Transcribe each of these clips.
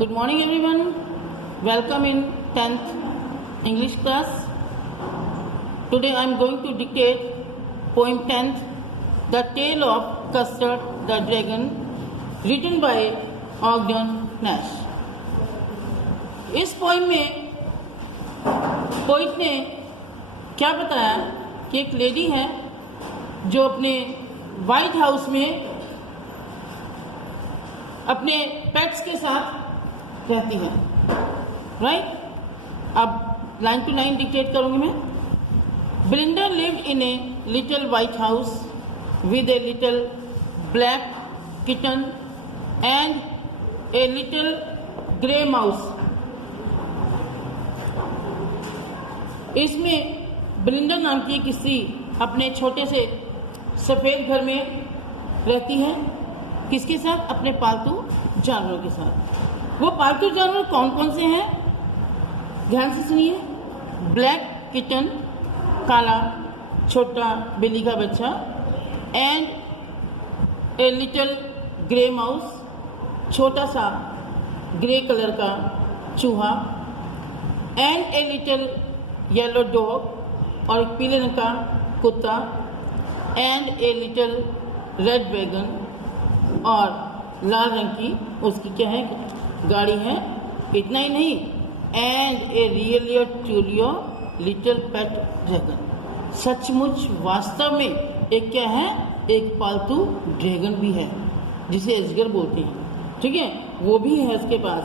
Good morning everyone. Welcome in 10th English class. Today I am going to dictate poem 10th, The Tale of Custard the Dragon, written by Ogden Nash. इस poem में poet ने क्या बताया कि एक lady है जो अपने व्हाइट हाउस में अपने पेट्स के साथ रहती है, राइट? अब लाइन टू लाइन डिक्टेट करूंगी मैं. Belinda lived in a little white house with a little black kitten and a little grey mouse. इसमें बिलिंडा नाम की एक स्त्री अपने छोटे से सफेद घर में रहती है. किसके साथ? अपने पालतू जानवरों के साथ. वो पालतू जानवर कौन कौन से हैं? ध्यान से सुनिए. ब्लैक किटन, काला छोटा बिल्ली का बच्चा, and a little grey mouse, छोटा सा ग्रे कलर का चूहा, and a little yellow dog, और एक पीले रंग का कुत्ता, and a little red wagon, और लाल रंग की उसकी क्या है गाड़ी है. इतना ही नहीं, and a really truly little pet dragon. सचमुच वास्तव में एक क्या है, एक पालतू ड्रैगन भी है जिसे अजगर बोलते हैं. ठीक है, वो भी है उसके पास.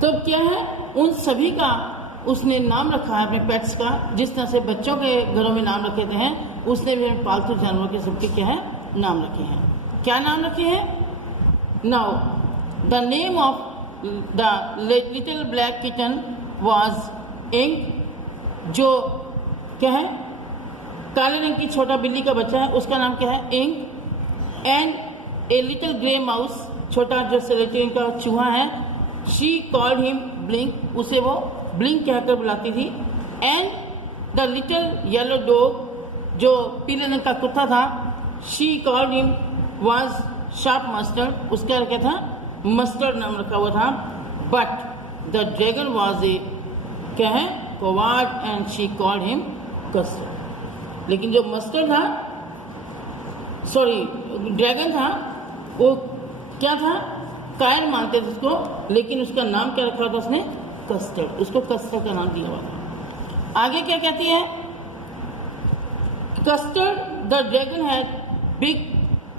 तो क्या है, उन सभी का उसने नाम रखा है अपने पेट्स का. जिस तरह से बच्चों के घरों में नाम रखे थे हैं, उसने भी अपने पालतू जानवरों के सबके क्या है नाम रखे हैं. क्या नाम रखे हैं? Now the name of the little black kitten was Ink. जो क्या है, काले रंग की छोटा बिल्ली का बच्चा है, उसका नाम क्या है? Ink. And a little grey mouse, छोटा जो सेलेटिन का चूहा है, शी कॉल्ड हिम ब्लिंक, उसे वो ब्लिंक कहकर बुलाती थी. And the little yellow dog, जो पीले रंग का कुत्ता था, she called him was sharp mustard, उसका क्या था? मस्टर्ड नाम रखा हुआ था. But the dragon was a क्या है coward, and she called him custard. लेकिन जो मस्टर्ड था, सॉरी ड्रैगन था, वो क्या था? कायर मानते थे उसको, लेकिन उसका नाम क्या रखा था उसने? कस्टर्ड. उसको कस्टर्ड का नाम दिया हुआ था. आगे क्या कहती है? Custard the dragon had big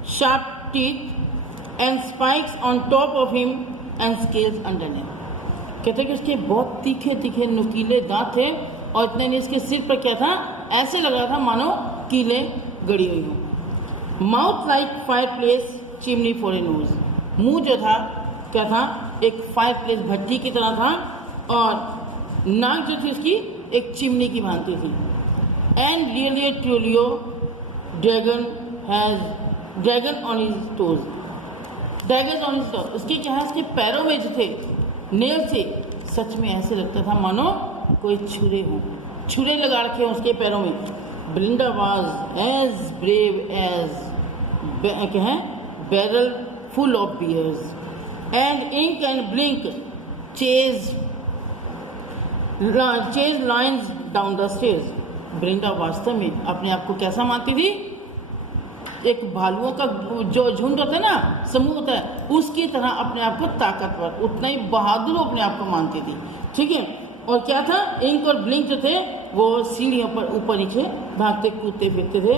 sharp teeth and spikes on top of him and scales underneath. कहते कि उसके बहुत तीखे तीखे नुकीले दांत थे, और इतने नहीं, इसके सिर पर क्या था? ऐसे लग रहा था मानो कीले गड़ी हुई हो. Mouth like fireplace chimney for a nose. मुंह जो था क्या था? एक फायर प्लेस भट्टी की तरह था, और नाक जो थी उसकी एक चिमनी की भांति थी. And really ट्रूलियो dragon has dragon on his toes. Dragon on his toes, उसके क्या है, उसके पैरों में जो थे नेल से, सच में ऐसे लगता था मानो कोई छुरे हो, छुरे लगा रखे हैं उसके पैरों में. Belinda was as brave as क्या है barrel full of bears, and ink and blink chase lions down the stage. Belinda वास्तव में अपने आप को कैसा मानती थी? एक भालुओं का जो झुंड होता है ना, समूह होता है, उसकी तरह अपने आप को ताकतवर, उतना ही बहादुर अपने आप को मानती थी. ठीक है, और क्या था? इंक और ब्लिंक जो थे वो सीढ़ियों पर ऊपर नीचे भागते कूदते फिरते थे.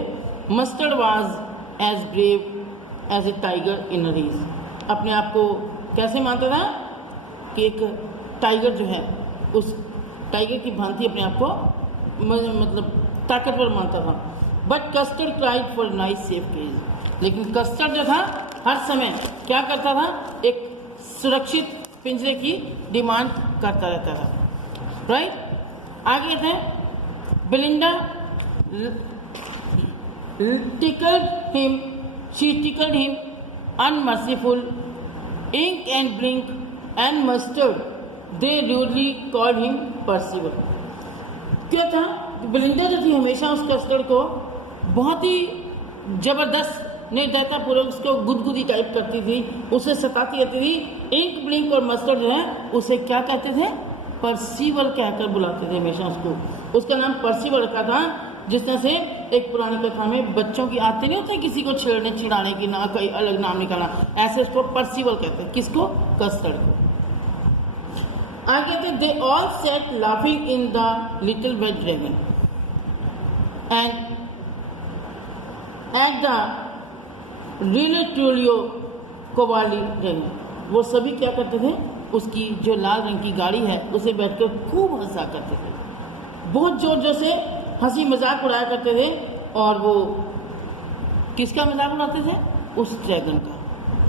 Mustard was as brave as a tiger in a rage. अपने आप को कैसे मानता था? कि एक टाइगर जो है, उस टाइगर की भांति अपने आप को मतलब ताकतवर मानता था. But Custard cried for nice safe cage. लेकिन कस्टर्ड जो था हर समय क्या करता था? एक सुरक्षित पिंजरे की डिमांड करता रहता था. राइट? आगे थे बिलिंडा tickled him, she tickled him unmerciful. Ink and blink and mustard, they rudely called him Percival. क्या था? बिलिंडा जो थी हमेशा उस कस्टर्ड को बहुत ही जबरदस्त निर्दयता पूर्वक उसको गुदगुदी टाइप करती थी, उसे सताती रहती थी। इंक, ब्लिंक और मस्टर्ड जो है उसे क्या कहते थे? पर्सिवल कहकर बुलाते थे हमेशा उसको। उसका नाम पर्सिवल रखा था। जिस तरह से एक पुरानी कथा में बच्चों की आदतें नहीं होती किसी को छेड़ने चिढ़ाने की, ना कोई अलग नाम निकालना, ऐसे उसको पर्सिवल कहते हैं। किसको? कस्टर्ड को। आगे थे they all sat laughing in the little red dragon and at the रिलेट्रोलियो कोवाली ड्रैगन। वो सभी क्या करते थे? उसकी जो लाल रंग की गाड़ी है उसे बैठकर खूब हंसा करते थे, बहुत जोर जोर से हंसी मजाक उड़ाया करते थे। और वो किसका मजाक उड़ाते थे? उस ड्रैगन का,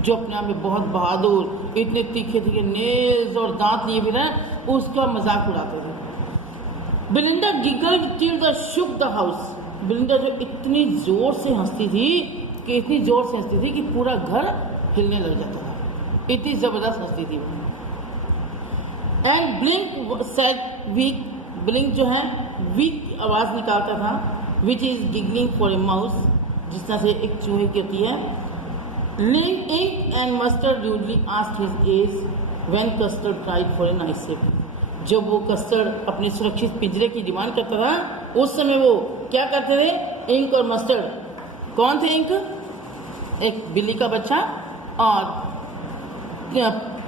जो अपने आप में बहुत बहादुर, इतने तीखे तीखे नेल्स और दांत लिए भी ना, उसका मजाक उड़ाते थे। Belinda giggled till the shook the house. Belinda जो इतनी जोर से हंसती थी कि इतनी जोर से हंसती थी कि पूरा घर हिलने लग जाता था, इतनी जबरदस्त हंसती थी वो। And Blink said weak. Blink जो है वीक आवाज निकालता था, which is giggling for a mouse, जिस तरह से एक चूहे की होती है। Blink, Ink and Mustard usually asked his age when Custard tried for a nice sleep. जब वो कस्टर्ड अपने सुरक्षित पिंजरे की डिमांड करता था, उस समय वो क्या करते थे? इंक और मस्टर्ड। कौन थे इंक? एक बिल्ली का बच्चा और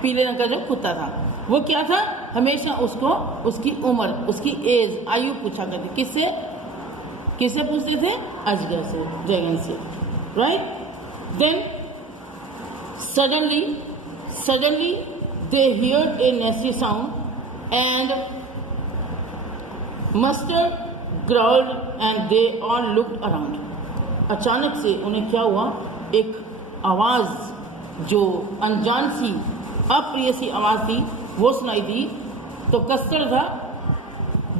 पीले रंग का जो कुत्ता था। वो क्या था? हमेशा उसको उसकी उम्र, उसकी एज, आयु पूछा करते। किससे? किससे पूछते थे? अजगर से, ड्रैगन से, right. Then suddenly they heard a nasty sound and mustard growled and they all looked around. अचानक से उन्हें क्या हुआ? एक आवाज जो अनजान सी, अप्रिय सी आवाज थी, वो सुनाई दी। तो कस्टर्ड था,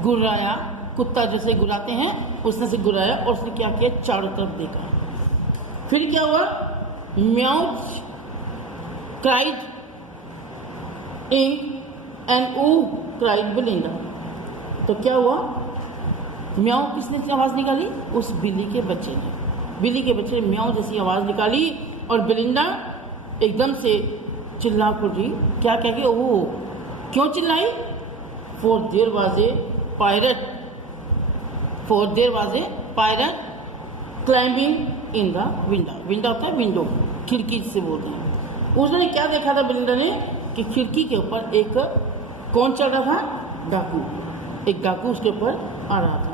गुर्राया, कुत्ता जैसे गुर्राते हैं उसने से गुर्राया और उसने क्या किया? चारों तरफ देखा। फिर क्या हुआ? म्याऊ क्राइड इंक एंड ऊ क्राइड बिलिंडा। तो क्या हुआ? म्याऊ किसने आवाज निकाली? उस बिल्ली के बच्चे ने। बिल्ली के बच्चे ने म्याऊ जैसी आवाज निकाली और बिलिंडा एकदम से चिल्ला पड़ी। क्या कह के? ओह, क्यों चिल्लाई? For their was a pirate, for their was a pirate climbing in the window. Window होता है विंडो, खिड़की से बोलते हैं। उसने क्या देखा था बिलिंडा ने कि खिड़की के ऊपर एक कौन चढ़ रहा था? डाकू। एक डाकू उसके ऊपर आ रहा था।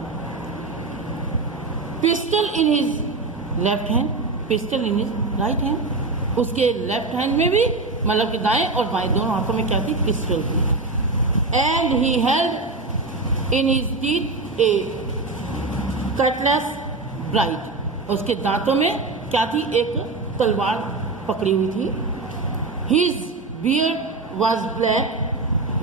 Pistol in his left hand, pistol in his right hand. उसके लेफ्ट हैंड में भी, मतलब कि दाएं और बाएं दोनों हाथों में क्या थी? पिस्टल थी। And he held in his teeth A Cutlass bright. उसके दांतों में क्या थी? एक तलवार पकड़ी हुई थी। His beard was black,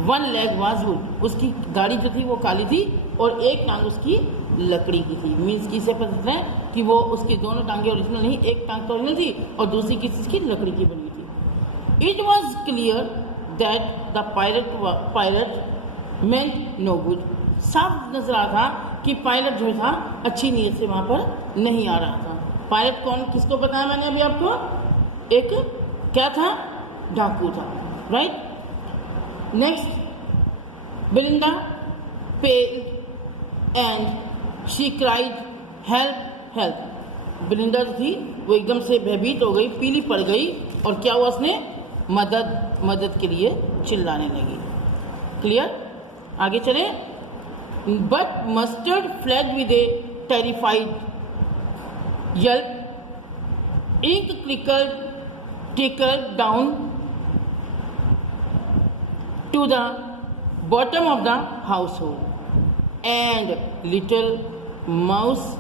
one leg was would. उसकी दाढ़ी जो थी वो काली थी और एक टांग उसकी लकड़ी की थी। मीन्स किसे पता चलता है कि वो उसकी दोनों टांगे ओरिजिनल नहीं, एक टांग तो ओरिजिनल थी और दूसरी किस चीज की? लकड़ी की बनी थी। It was clear that the pilot meant no good. साफ नजर आ था कि पायलट जो था अच्छी नीयत से वहां पर नहीं आ रहा था। पायलट कौन? किसको बताया मैंने अभी आपको? एक क्या था? डाकू था, right. Next, Belinda paled and she cried help help. Belinda जो थी वो एकदम से भयभीत हो गई, पीली पड़ गई और क्या हुआ? उसने मदद मदद के लिए चिल्लाने लगी। क्लियर? आगे चले। But mustard fled with A terrified yelp. Ink trickled down to the bottom of the household and little mouse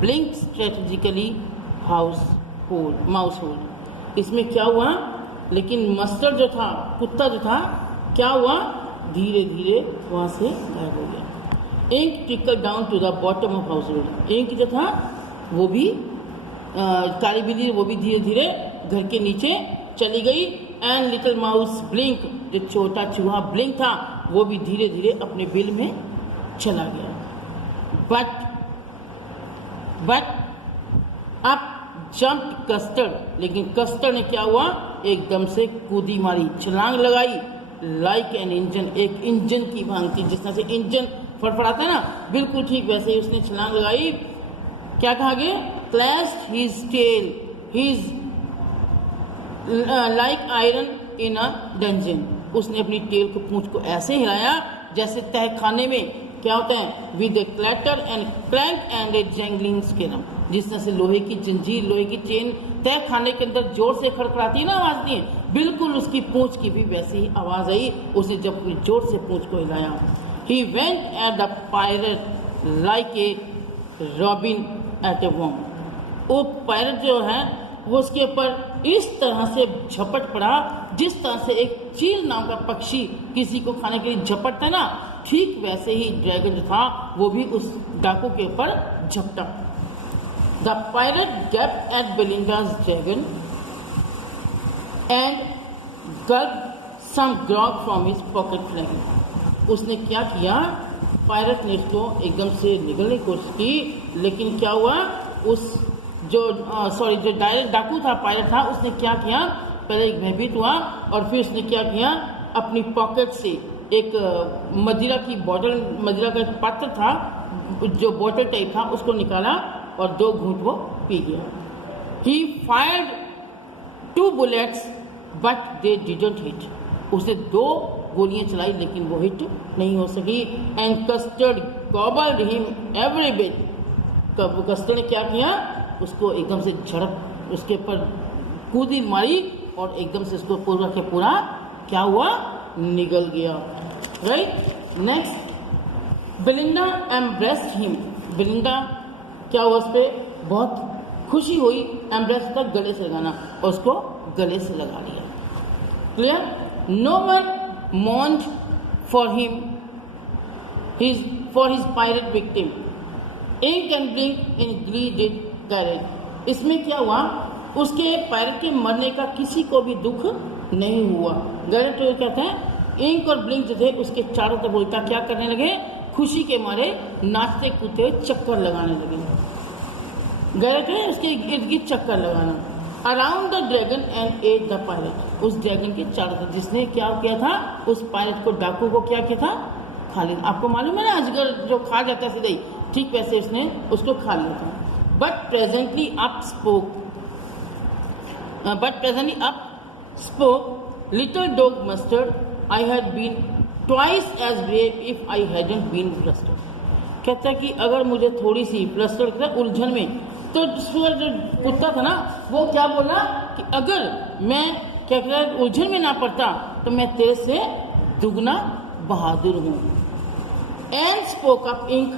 blinked strategically mousehole. इसमें क्या हुआ? लेकिन मस्टर्ड जो था, कुत्ता जो था, क्या हुआ? धीरे धीरे वहां से गायब हो गया। Ink trickle down to the bottom of household. Ink जो था वो भी काली बिल्ली, वो भी धीरे धीरे घर के नीचे चली गई। एंड लिटिल माउस ब्लिंक, जो छोटा चूहा ब्लिंक था वो भी धीरे धीरे अपने बिल में चला गया। बट अब जंप्ड कस्टर्ड, लेकिन कस्टर्ड ने क्या हुआ, एकदम से कूदी मारी, छलांग लगाई, लाइक एन इंजन, एक इंजन की भांति, जिस तरह से इंजन फड़फड़ाता है ना, बिल्कुल ठीक वैसे ही उसने छलांग लगाई। क्या कहा गया, clashed his tail, his like iron in a dungeon, उसने अपनी टेल को, पूंछ को ऐसे हिलाया जैसे तहखाने में क्या होता है, with a clatter and clank and a jangling squirm, जिस तरह से लोहे की जंजीर, लोहे की चेन तहखाने के अंदर जोर से खड़खड़ाती है ना, आवाज आती है, बिल्कुल उसकी पूंछ की भी वैसी ही आवाज आई, उसने जब पूरी जोर से पूंछ को हिलाया। He went at the pirate like a robin at a worm, वो पायरेट जो है वो उसके ऊपर इस तरह से झपट पड़ा जिस तरह से एक चील नाम का पक्षी किसी को खाने के लिए झपटता है ना, ठीक वैसे ही ड्रैगन जो था वो भी उस डाकू के ऊपर झपटा। The pirate gaped at Belinda's dragon and gulped some grog from his pocket flagon, उसने क्या किया, पायरेट ने उसको एकदम से निगलने की कोशिश की, लेकिन क्या हुआ, उस जो डायरेक्ट डाकू था, पायरेट था, उसने क्या किया, पहले एक भयभीत हुआ और फिर उसने क्या किया, अपनी पॉकेट से एक मदिरा की बॉटल, मदिरा का एक पात्र था जो बॉटल टाइप था, उसको निकाला और 2 घूंट वो पी गया। ही fired 2 bullets but they didn't hit, उसने 2 गोलियां चलाई लेकिन वो हिट नहीं हो सकी। And custard गॉबल्ड him every bit, custard ने क्या किया, उसको एकदम से झड़प, उसके ऊपर कूदी मारी और एकदम से उसको पूरा के पूरा क्या हुआ, निगल गया। Right, next, Belinda embraced him, Belinda क्या हुआ, उस पर बहुत खुशी हुई, एम्ब्रेस का गले से लगाना, और उसको गले से लगा लिया। Clear, no one mourned for him, for his pirate victim. Ink and blink in glee did Garrett. इसमें क्या हुआ, उसके पायरेट के मरने का किसी को भी दुख नहीं हुआ। गैरेट तो कहते हैं, इंक और ब्लिंक जो थे उसके चारों तरफ उल्टा क्या करने लगे, खुशी के मारे नाचते कूदते चक्कर लगाने लगे। गैरेट है उसके इर्द गिर्द चक्कर लगाना। Around the dragon and at the pirate, उस ड्रैगन के चारों तरफ, जिसने क्या किया था, उस पायरेट को, डाकू को क्या किया था, खा लिया। आपको मालूम है ना, अजगर जो खा जाता है सीधे, ठीक वैसे उसने उसको खा लिया था। But presently up spoke little dog Mustard, I had been twice as brave if I hadn't been flustered. कहता है कि अगर मुझे थोड़ी सी फ्लस्टर्ड, उलझन में, तो जो कुत्ता था ना, वो क्या बोला कि अगर मैं क्या कहता है उलझन में ना पड़ता तो मैं तेरे से दुगना बहादुर हूं। एंड स्पोक अप इंक,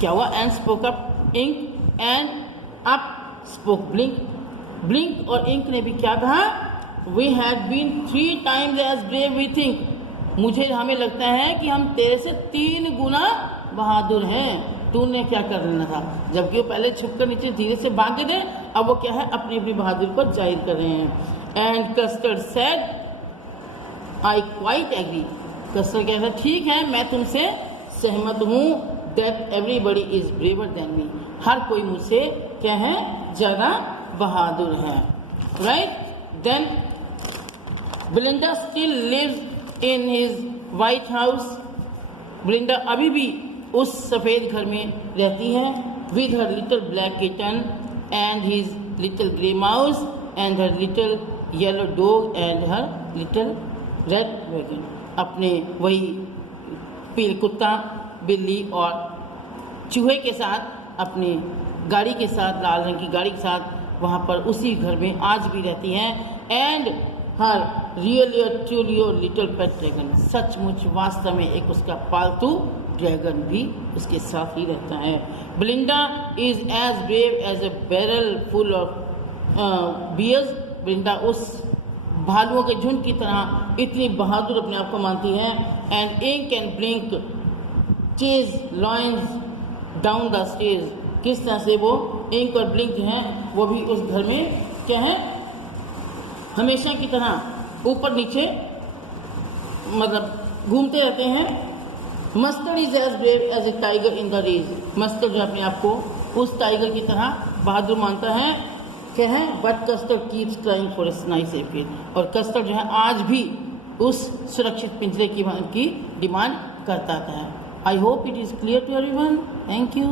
क्या हुआ, and spoke up Ink and up spoke Blink, Blink और इंक ने भी क्या कहा, we had been 3 times as brave we think, मुझे हमें लगता है कि हम तेरे से 3 गुना बहादुर हैं। तूने क्या कर लेना था, जबकि वो पहले छुपकर नीचे धीरे से भाग गए थे, अब वो क्या है, अपनी अपनी बहादुरी को जाहिर कर रहे हैं। And custard said I quite agree, custard कहता है ठीक है, मैं तुमसे सहमत हूँ, that everybody is braver than me, हर कोई मुझसे क्या है, ज्यादा बहादुर है। Right, then Belinda still lives in his white house, Belinda अभी भी उस सफ़ेद घर में रहती है, with her little black kitten and his little grey mouse and her little yellow dog and her little red dragon, अपने वही पीले कुत्ता, बिल्ली और चूहे के साथ, अपने गाड़ी के साथ, लाल रंग की गाड़ी के साथ वहाँ पर उसी घर में आज भी रहती हैं। And her really truly little pet dragon, सचमुच वास्तव में एक उसका पालतू ड्रैगन भी उसके साथ ही रहता है। Belinda is as brave as a barrel full of bears, Belinda उस भालुओं के झुंड की तरह इतनी बहादुर अपने आप को मानती है। And ink and blink chase lions down the stage, किस तरह से वो इंक और ब्लिंक हैं वो भी उस घर में क्या है, हमेशा की तरह ऊपर नीचे मतलब घूमते रहते हैं। Mustard is as brave as a tiger in the rage, Mustard जो अपने आप को उस टाइगर की तरह बहादुर मानता है कि है but custard keeps trying for a nice April, और कस्टर्ड जो है आज भी उस सुरक्षित पिंजरे की डिमांड करता है। I hope it is clear to everyone. Thank you.